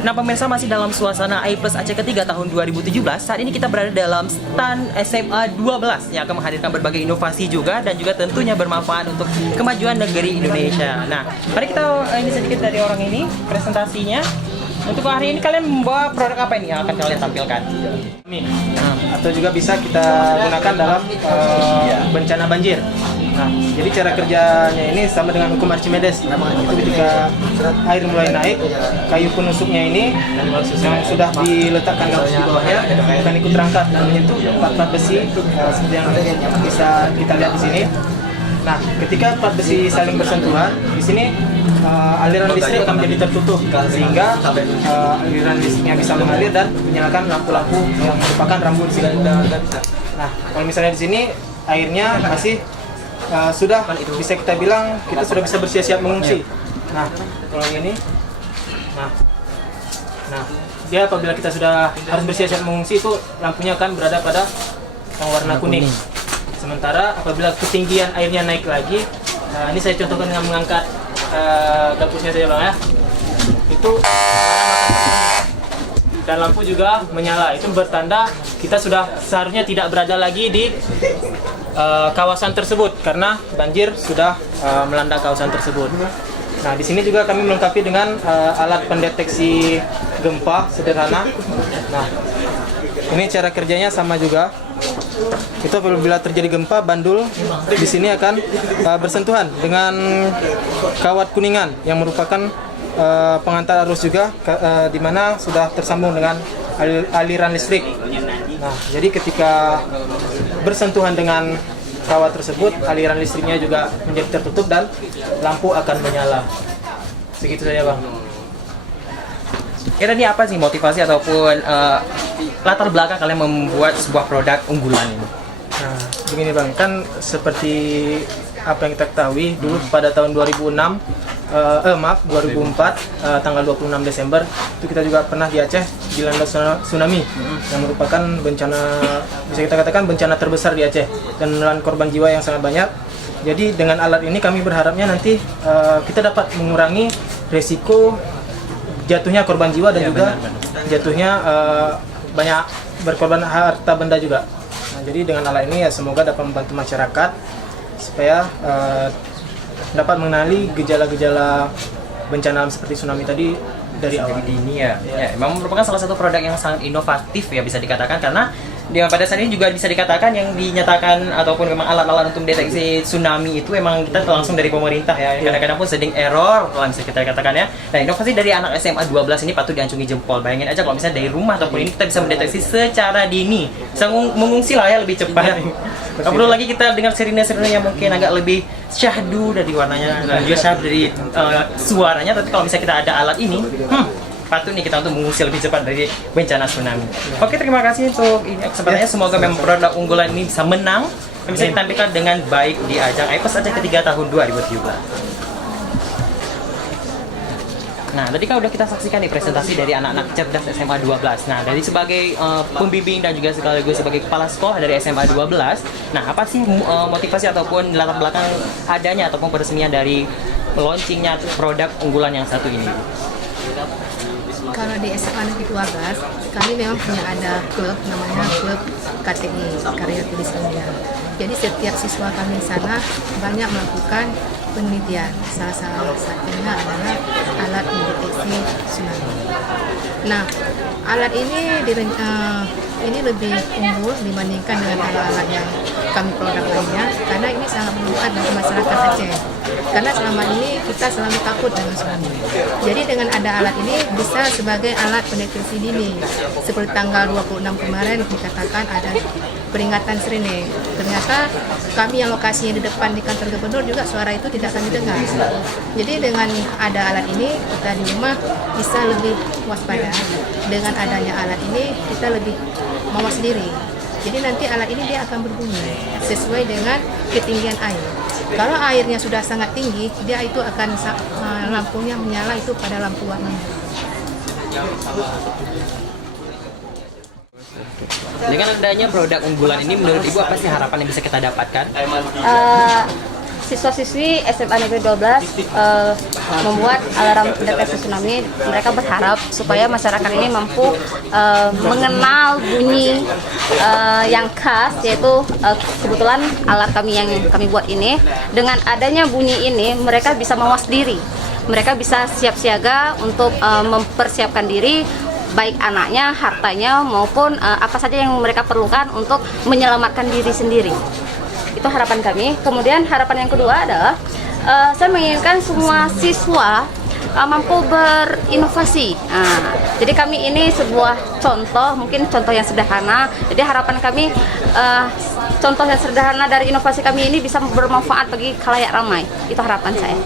Nah pemirsa, masih dalam suasana A+ Aceh ketiga tahun 2017. Saat ini kita berada dalam stand SMA 12 yang akan menghadirkan berbagai inovasi juga dan juga tentunya bermanfaat untuk kemajuan negeri Indonesia. Nah, mari kita ini sedikit dari orang ini presentasinya. Untuk hari ini kalian membawa produk apa ini yang akan kalian tampilkan? Atau juga bisa kita gunakan dalam bencana banjir. Nah, jadi cara kerjanya ini sama dengan hukum Archimedes. Itu ketika air mulai naik, kayu penusuknya ini yang sudah diletakkan di bawahnya akan ikut terangkat dan menyentuh plat besi seperti yang bisa kita lihat di sini. Nah, ketika plat besi saling bersentuhan, di sini aliran listrik akan menjadi tertutup sehingga aliran listriknya bisa mengalir dan menyalakan lampu-lampu yang merupakan rambu di sini. Nah, kalau misalnya di sini airnya masih sudah bisa kita bilang kita sudah bisa bersiap-siap mengungsi. Nah, kalau ini, nah dia apabila kita sudah harus bersiap-siap mengungsi itu lampunya akan berada pada yang warna kuning. Sementara apabila ketinggian airnya naik lagi, ini saya contohkan dengan mengangkat gapusnya saja bang ya, itu dan lampu juga menyala. Itu bertanda kita sudah seharusnya tidak berada lagi di kawasan tersebut karena banjir sudah melanda kawasan tersebut. Nah, di sini juga kami melengkapi dengan alat pendeteksi gempa sederhana. Nah, ini cara kerjanya sama juga. Itu apabila terjadi gempa, bandul di sini akan bersentuhan dengan kawat kuningan yang merupakan pengantar arus juga, di mana sudah tersambung dengan aliran listrik. Nah, jadi ketika bersentuhan dengan kawat tersebut, aliran listriknya juga menjadi tertutup dan lampu akan menyala. Begitu saja bang. Kira ini apa sih motivasi ataupun latar belakang kalian membuat sebuah produk unggulan ini? Nah, begini bang, kan seperti apa yang kita ketahui dulu pada tahun 2004 tanggal 26 Desember itu kita juga pernah di Aceh dilanda tsunami yang merupakan bencana, bisa kita katakan bencana terbesar di Aceh dan menelan korban jiwa yang sangat banyak. Jadi dengan alat ini kami berharapnya nanti kita dapat mengurangi resiko jatuhnya korban jiwa dan juga jatuhnya banyak berkorban harta benda juga. Nah, jadi dengan alat ini ya semoga dapat membantu masyarakat supaya dapat mengenali gejala-gejala bencana alam seperti tsunami tadi dari awal. Dini ya. Ya, memang merupakan salah satu produk yang sangat inovatif ya bisa dikatakan, karena pada saat ini juga bisa dikatakan yang dinyatakan ataupun memang alat-alat untuk deteksi tsunami itu memang kita langsung dari pemerintah ya. Kadang-kadang pun sedang error kalau bisa kita katakan ya. Nah, inovasi dari anak SMA 12 ini patut diacungi jempol. Bayangin aja kalau misalnya dari rumah ataupun ini kita bisa mendeteksi secara dini, bisa mengungsi lah ya lebih cepat. Nggak perlu lagi kita dengar sirine-sirine yang mungkin agak lebih syahdu dari warnanya dan juga syahdu dari suaranya, tapi kalau misalnya kita ada alat ini, patut nih kita untuk mengusir lebih cepat dari bencana tsunami. Oke, terima kasih untuk ini kesempatannya. Semoga memang produk unggulan ini bisa menang dan bisa ditampilkan dengan baik di ajang A+ Aceh ketiga tahun 2017. Nah, tadi kan udah kita saksikan nih presentasi dari anak-anak cerdas SMA 12. Nah, dari sebagai pembimbing dan juga sekaligus sebagai kepala sekolah dari SMA 12, nah apa sih motivasi ataupun latar belakang adanya ataupun peresmian dari launchingnya produk unggulan yang satu ini? Kalau di SMA Negeri 12, kami memang punya ada klub namanya klub KTI, Karya Tulis Ilmiah. Jadi setiap siswa kami di sana banyak melakukan penelitian. Salah satunya adalah alat mendeteksi tsunami. Nah, alat ini lebih unggul dibandingkan dengan alat-alat yang kami produk lainnya, karena ini sangat bermanfaat bagi masyarakat Aceh. Karena selama ini kita selalu takut dengan tsunami. Jadi dengan ada alat ini bisa sebagai alat pendeteksi dini. Seperti tanggal 26 kemarin dikatakan ada peringatan sirine. Ternyata kami yang lokasinya di depan di kantor gubernur juga suara itu tidak kami dengar. Jadi dengan ada alat ini kita di rumah bisa lebih waspada. Dengan adanya alat ini kita lebih mawas diri. Jadi nanti alat ini dia akan berbunyi sesuai dengan ketinggian air. Kalau airnya sudah sangat tinggi, dia itu akan lampunya menyala itu pada lampu warna merah. Dengan adanya produk unggulan ini, menurut Ibu apa sih harapan yang bisa kita dapatkan? siswa-siswi SMA Negeri 12 membuat alarm deteksi tsunami. Mereka berharap supaya masyarakat ini mampu mengenal bunyi yang khas, yaitu kebetulan alat kami yang kami buat ini. Dengan adanya bunyi ini, mereka bisa mawas diri. Mereka bisa siap siaga untuk mempersiapkan diri, baik anaknya, hartanya, maupun apa saja yang mereka perlukan untuk menyelamatkan diri sendiri. Itu harapan kami. Kemudian harapan yang kedua adalah saya menginginkan semua siswa mampu berinovasi. Jadi kami ini sebuah contoh, mungkin contoh yang sederhana. Jadi harapan kami contoh yang sederhana dari inovasi kami ini bisa bermanfaat bagi khalayak ramai. Itu harapan saya.